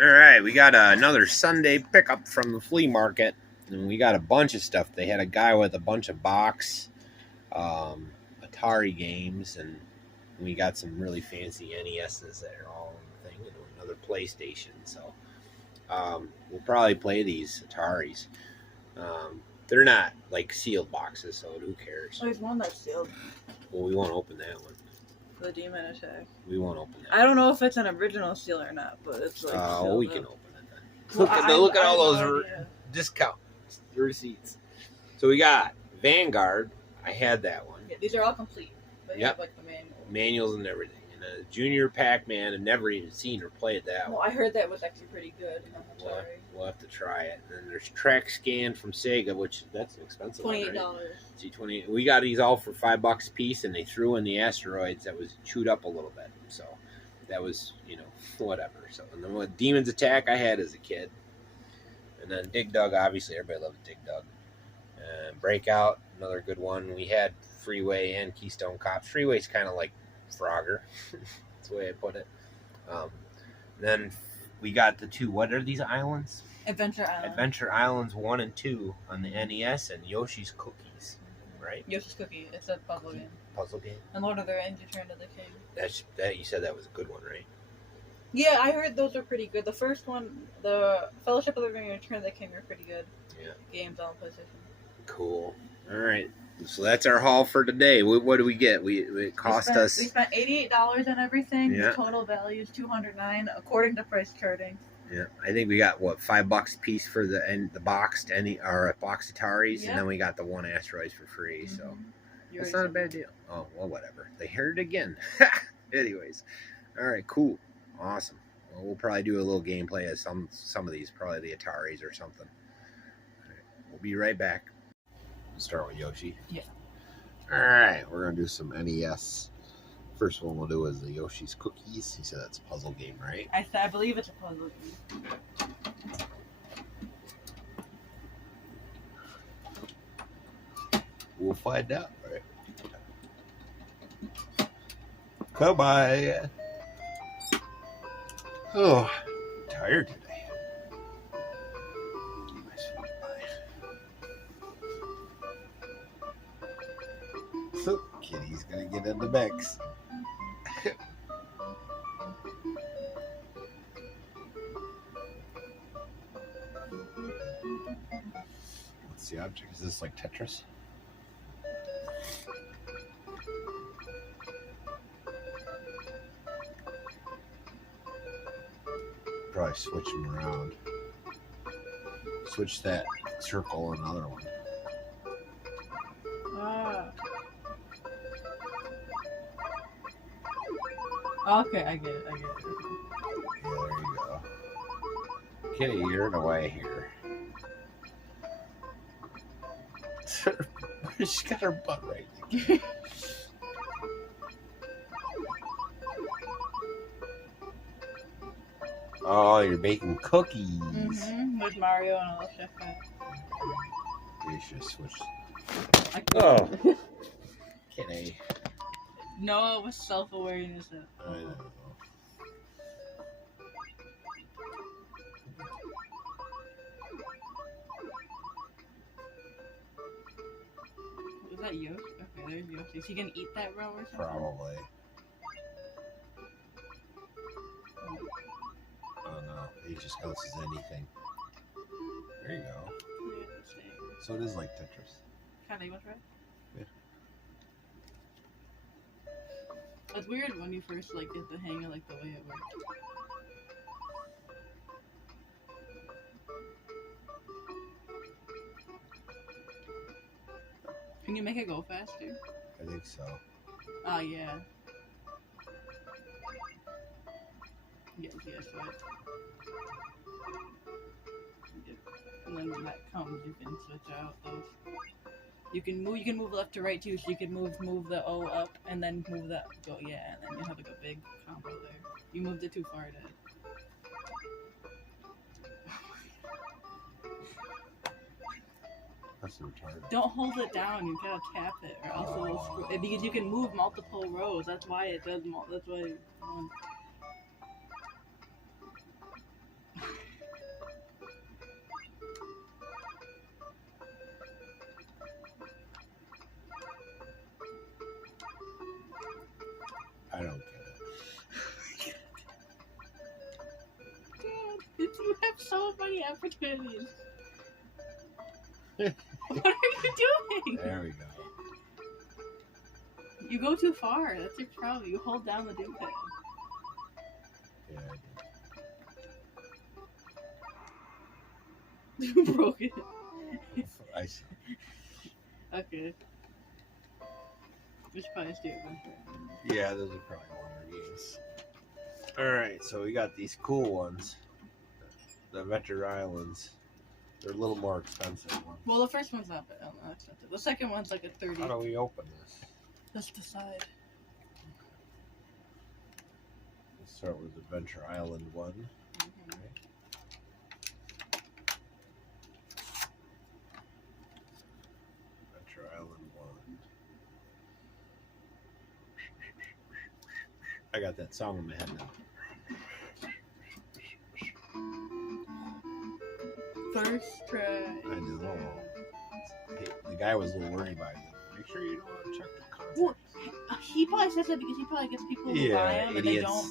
All right, we got another Sunday pickup from the flea market, and we got a bunch of stuff. They had a guy with a bunch of box Atari games, and we got some really fancy NESs that are all in the thing, and another PlayStation. So we'll probably play these Ataris. They're not like sealed boxes, so who cares? There's one that's sealed. Well, we won't open that one. The Demon Attack. We won't open that. I don't know if it's an original seal or not, but it's like. We can open it then. Well, look at all those discounts, receipts. So we got Vanguard. I had that one. Yeah, these are all complete. But Yep. have, like, the Manuals and everything. And a Junior Pac-Man. I've never even seen or played that Well, one. I heard that was actually pretty good. We'll have to try it. And then there's Track Scan from Sega, which that's an expensive one, $28. right? G20. We got these all for $5 a piece, and they threw in the asteroids that was chewed up a little bit. So that was, whatever. So and then what Demon's Attack I had as a kid, and then Dig Dug. Obviously, everybody loved Dig Dug. Breakout, another good one. We had Freeway and Keystone Cops. Freeway's kind of like Frogger. That's the way I put it. Then we got the two. What are these islands? Adventure Island. Adventure Islands 1 and 2 on the NES, and Yoshi's Cookies, right? Yoshi's Cookie. It's a puzzle game. Puzzle game. And Lord of the Rings, Return of the King. That you said that was a good one, right? Yeah, I heard those are pretty good. The first one, the Fellowship of the Ring and Return of the King, are pretty good. Yeah. Games on PlayStation. Cool. All right. So that's our haul for today. What do we get? It cost us. We spent $88 on everything. Yeah. The total value is $209 according to price charting. Yeah, I think we got $5 a piece for the boxed box Ataris, Yeah. and then we got the one asteroids for free. Mm-hmm. So You that's already not a bad said deal. Oh well, whatever. They heard it again. Anyways, all right, cool, awesome. Well, we'll probably do a little gameplay of some of these, probably the Ataris or something. All right, we'll be right back. We'll start with Yoshi. Yeah. All right, we're gonna do some NES. First one we'll do is the Yoshi's Cookies. He said that's a puzzle game, right? I believe it's a puzzle game. We'll find out, right? Goodbye. Oh, I'm tired today. So, Kitty's gonna get in the mix. What's the object? Is this like Tetris? Probably switch them around. Switch that circle and another one. Ah. Okay, I get it. Yeah, there you go. Kitty, you're in the way here. She's got her butt right there. Oh, you're baking cookies. Mm-hmm. With Mario and a little chef guy. You should switch. Oh. Kitty. Noah was self-awareness. I know. Was that Yoshi? Okay, there's Yoshi. Is he gonna eat that row or something? Probably. Oh no, he just counts as anything. There you go. Yeah, So it is like Tetris. kind of, right? Yeah. It's weird when you first get the hang of the way it works. Can you make it go faster? I think so. Oh yeah. Yes, right. Yep. And then when that comes, you can switch out those. You can move left to right too, so you can move the O up and then move that go, yeah, and then you have a big combo there. You moved it too far, Dad. That's retarded. Don't hold it down. You gotta tap it, or else it will screw. Because you can move multiple rows. That's why it does. That's why. You have so many opportunities. What are you doing? There we go. You go too far. That's your problem. You hold down the D-pad. Yeah, You broke it. I see. Okay. We should probably steer Adventure. Yeah, those are probably longer games. Alright, so we got these cool ones. The Adventure Islands. They're a little more expensive ones. Well, the first one's not expensive. The second one's like a 30. How do we open this? Let's decide. Let's start with Adventure Island 1. Mm-hmm. Okay. Adventure Island 1. I got that song in my head now. First try. I know. Hey, the guy was a little worried about it. Make sure you don't check the content. Well, he probably says that because he probably gets people who buy them and they don't.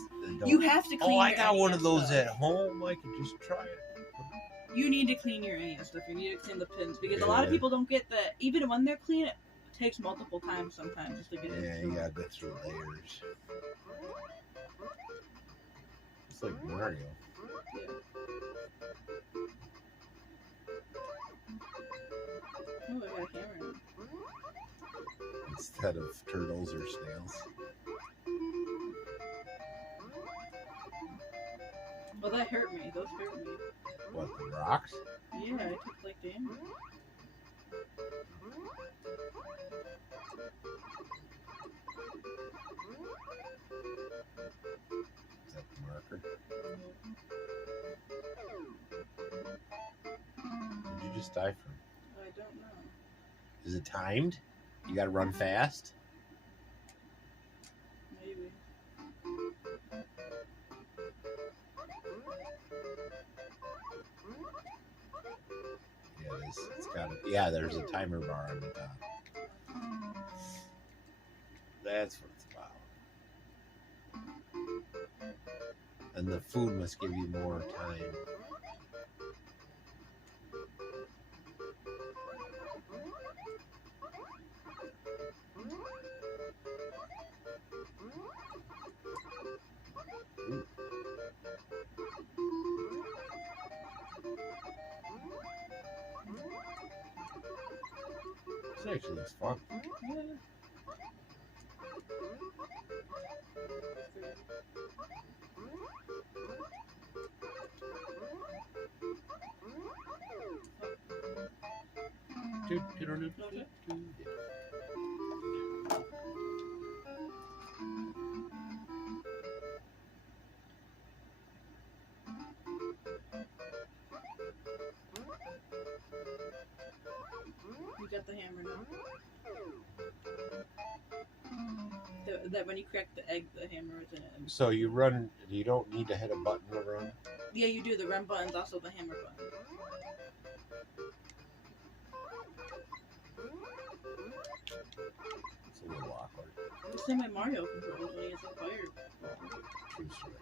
You have to clean. Oh, I your got one NES of those stuff. at home. I could just try it. You need to clean your NES stuff. You need to clean the pins because a lot of Yeah. people don't get that. Even when they're clean, it takes multiple times sometimes just to get it. Yeah, you gotta go through layers. It's like Mario. Yeah. Oh, I got a camera now. Instead of turtles or snails. Well, that hurt me. Those hurt me. What, the rocks? Yeah, I took like damage. Is that the marker? What did you just die from? I don't know. Is it timed? You gotta run fast? Maybe. Yeah, it is. It's got it. Yeah, there's a timer bar on the top. That's what it's about. And the food must give you more time. Ooh. This actually looks fun. Yeah. You got the hammer now. That when you crack the egg, the hammer is in it. So you run, you don't need to hit a button to run? Yeah, you do. The run button's also the hammer button. It's a little awkward. The same way Mario controls when he has a fire. True story.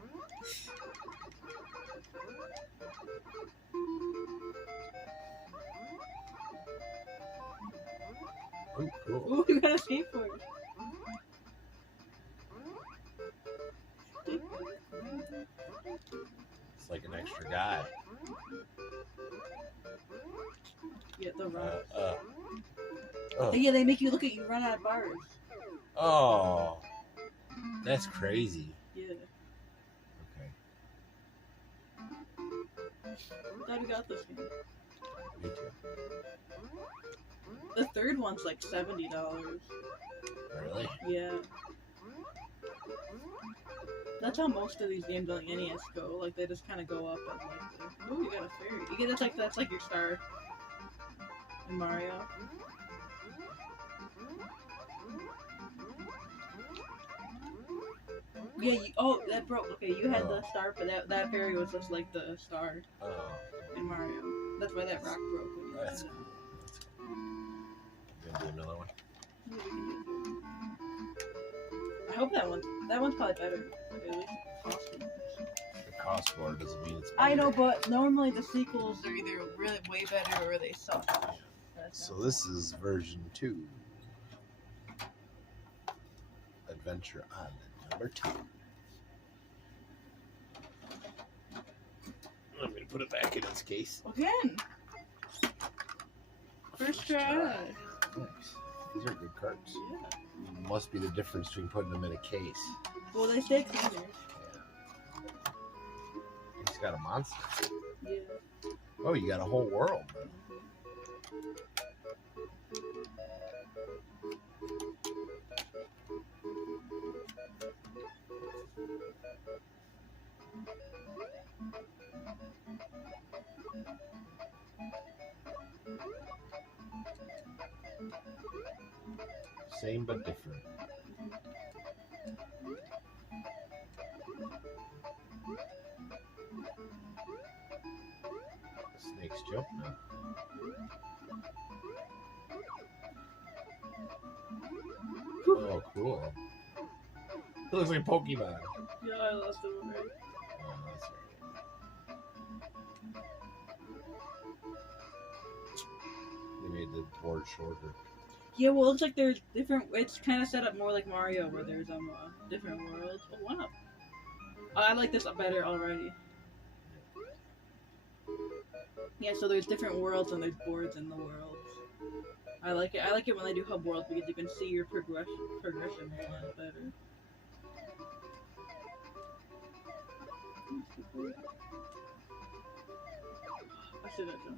Oh, cool. Ooh, you got a skateboard. It's like an extra guy. Yeah, the run. Oh. Yeah, they make you look at you run out of bars. Oh. That's crazy. Yeah. Okay. Glad we got this game. Me too. The third one's like $70. Really? Yeah. That's how most of these games on the NES go. Like they just kind of go up and like, oh, you got a fairy. You get that's like your star in Mario. Yeah. That broke. Okay, you had the star, but that fairy was just like the star in Mario. That's why that rock broke. When you That's did cool. Gonna do another one. that. I hope that one's probably better. Like, at least costume. The costs more doesn't mean it's better. I know, but normally the sequels are either really way better or they suck. So this is version 2. Adventure Island number 2. I'm going to put it back in its case. Again. First try. Nice. These are good cards. Yeah. Must be the difference between putting them in a case. Well, they stay cleaner. Yeah. He's got a monster. Yeah. Oh, you got a whole world. Same but different. Snakes jump now. Oh, cool. It looks like a Pokemon. Yeah, I lost it already. Oh, that's right. They made the board shorter. Yeah, well, it's like there's different. It's kind of set up more like Mario, where there's different worlds. Oh wow! I like this better already. Yeah, so there's different worlds and there's boards in the worlds. I like it. I like it when they do hub worlds because you can see your progression a lot better. I should have done.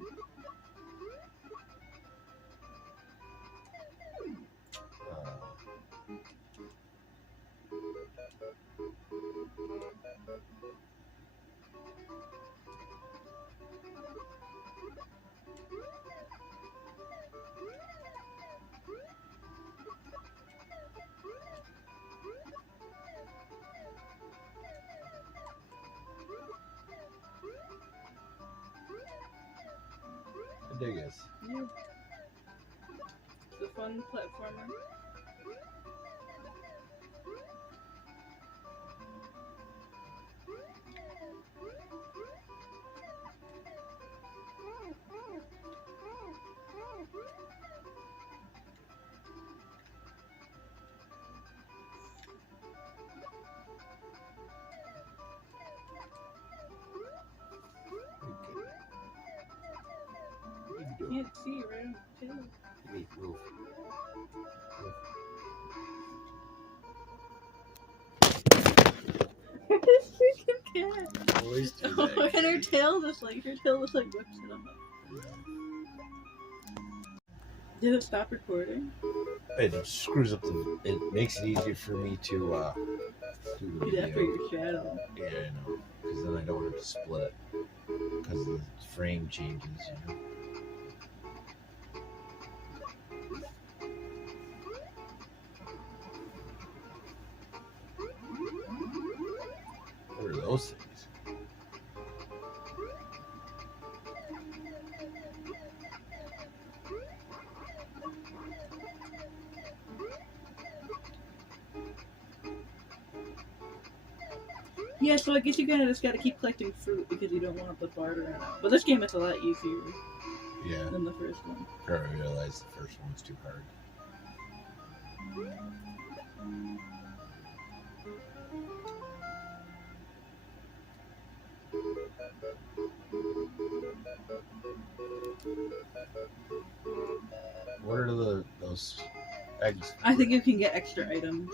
I dig this. Yeah. It's a fun platformer. Can't see around the tail. Move. This freaking cat. Always do Oh, that. and her tail just like whips it up. Did it stop recording? It screws up the. It makes it easier for me to do the Get after video. your shadow. Yeah, I know. Because then I don't have to split it. Because the frame changes, you know. What are those things? Yeah, so I guess you kind of just gotta keep collecting fruit because you don't want the bar to run out. But this game is a lot easier Yeah. than the first one. I realized the first one was too hard. What are those eggs? I think you can get extra items.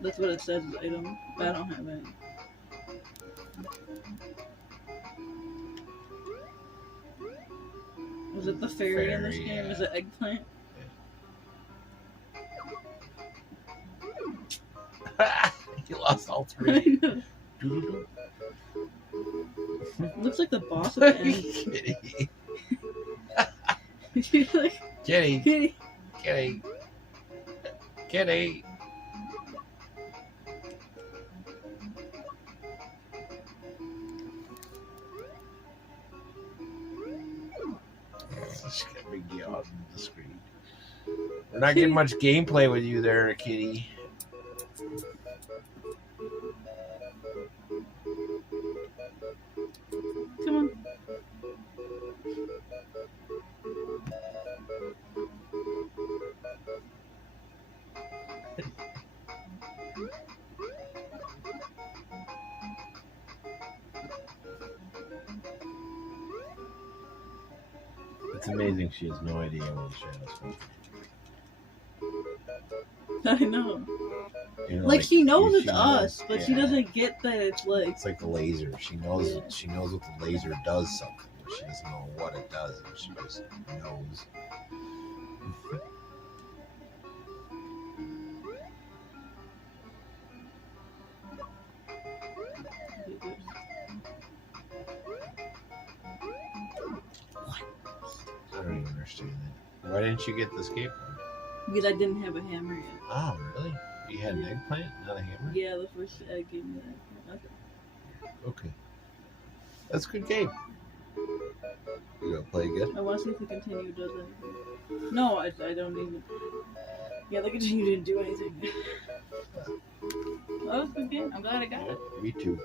That's what it says, item. But I don't have it. Was it the fairy in this Fairy, game? yeah. Is it eggplant? You lost all I three. know. Doo-doo-doo. Looks like the boss of the end. Kitty. She's like, Kitty. kitty. Kitty. Kitty. She's got a big yawn on the screen. We're not getting much gameplay with you there, Kitty. It's amazing she has no idea what a shadow's for. I know. You know, Like she knows it's knows- us, but she yeah. doesn't get that it's like. It's like the laser. She knows. Yeah. She knows what the laser does something, but she doesn't know what it does. And she just knows. I don't even understand that. Why didn't you get the skateboard? Because I didn't have a hammer yet. Oh, really? You had an eggplant, not a hammer? Yeah, the first egg gave me that. Okay. That's a good game. You gonna play good? I want to see if the continue does anything. No, I don't even. Yeah, the continue didn't do anything. That was a good game. I'm glad I got it. Me too.